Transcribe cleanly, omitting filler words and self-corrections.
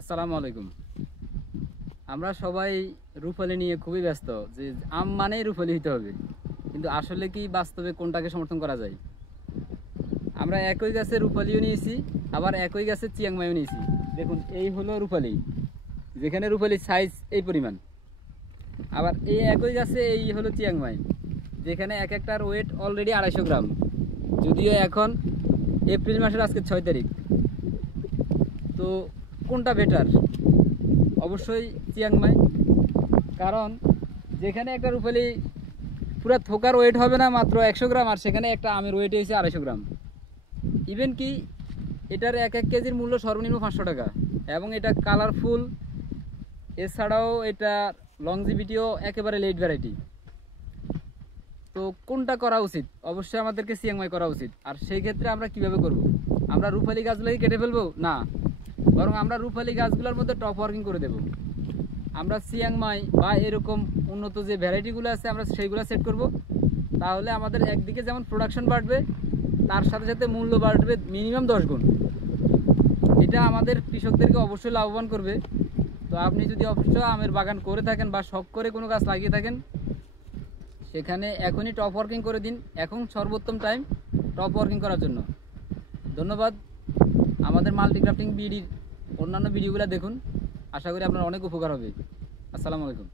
আসসালামু আলাইকুম। আমরা সবাই রূপালী নিয়ে খুবই ব্যস্ত যে আম মানেই রূপালী হতে হবে, কিন্তু আসলে কি বাস্তবে কোনটাকে সমর্থন করা যায়? আমরা একই গাছে রূপালীও নিয়েছি, আবার একই গাছে চিয়াংমাইও নিয়েছি। দেখুন, এই হলো রূপালী, যেখানে রূপালীর সাইজ এই পরিমাণ। আবার এই একই গাছে এই হলো চিয়াংমাই, যেখানে এক একটার ওয়েট অলরেডি 250 গ্রাম। যদিও এখন এপ্রিল মাসের আজকে 6 তারিখ, তো কোনটা বেটার? অবশ্যই চিয়াংমাই। কারণ যেখানে একটা রূপালী পুরো থোকার ওয়েট হবে না মাত্র 100 গ্রাম, আর সেখানে একটা আমের ওয়েট হয়েছে 250 গ্রাম। ইভেন কি এটার এক কেজির মূল্য সর্বনিম্ন 500 টাকা, এবং এটা কালারফুল। এছাড়াও এটা লংজিভিটিও একেবারে লেট ভ্যারাইটি। তো কোনটা করা উচিত? অবশ্যই আমাদেরকে চিয়াংমাই করা উচিত। আর সেই ক্ষেত্রে আমরা কিভাবে করব? আমরা রূপালী গাছগুলোকে কেটে ফেলবো না, বরং আমরা রূপালী গাছগুলোর মধ্যে টপ ওয়ার্কিং করে দেব। আমরা চিয়াংমাই বা এরকম উন্নত যে ভ্যারাইটিগুলো আছে আমরা সেইগুলো সেট করব। তাহলে আমাদের একদিকে যেমন প্রোডাকশন বাড়বে, তার সাথে সাথে মূল্য বাড়বে মিনিমাম 10 গুণ। এটা আমাদের কৃষকদেরকে অবশ্যই লাভবান করবে। তো আপনি যদি অবশ্যই আমের বাগান করে থাকেন বা শখ করে কোনো গাছ লাগিয়ে থাকেন, সেখানে এখনই টপ ওয়ার্কিং করে দিন। এখন সর্বোত্তম টাইম টপ ওয়ার্কিং করার জন্য। ধন্যবাদ। আমাদের মাল্টিক্রাফটিং বিডির অন্যান্য ভিডিওগুলো দেখুন, আশা করি আপনার অনেক উপকার হবে। আসসালামু আলাইকুম।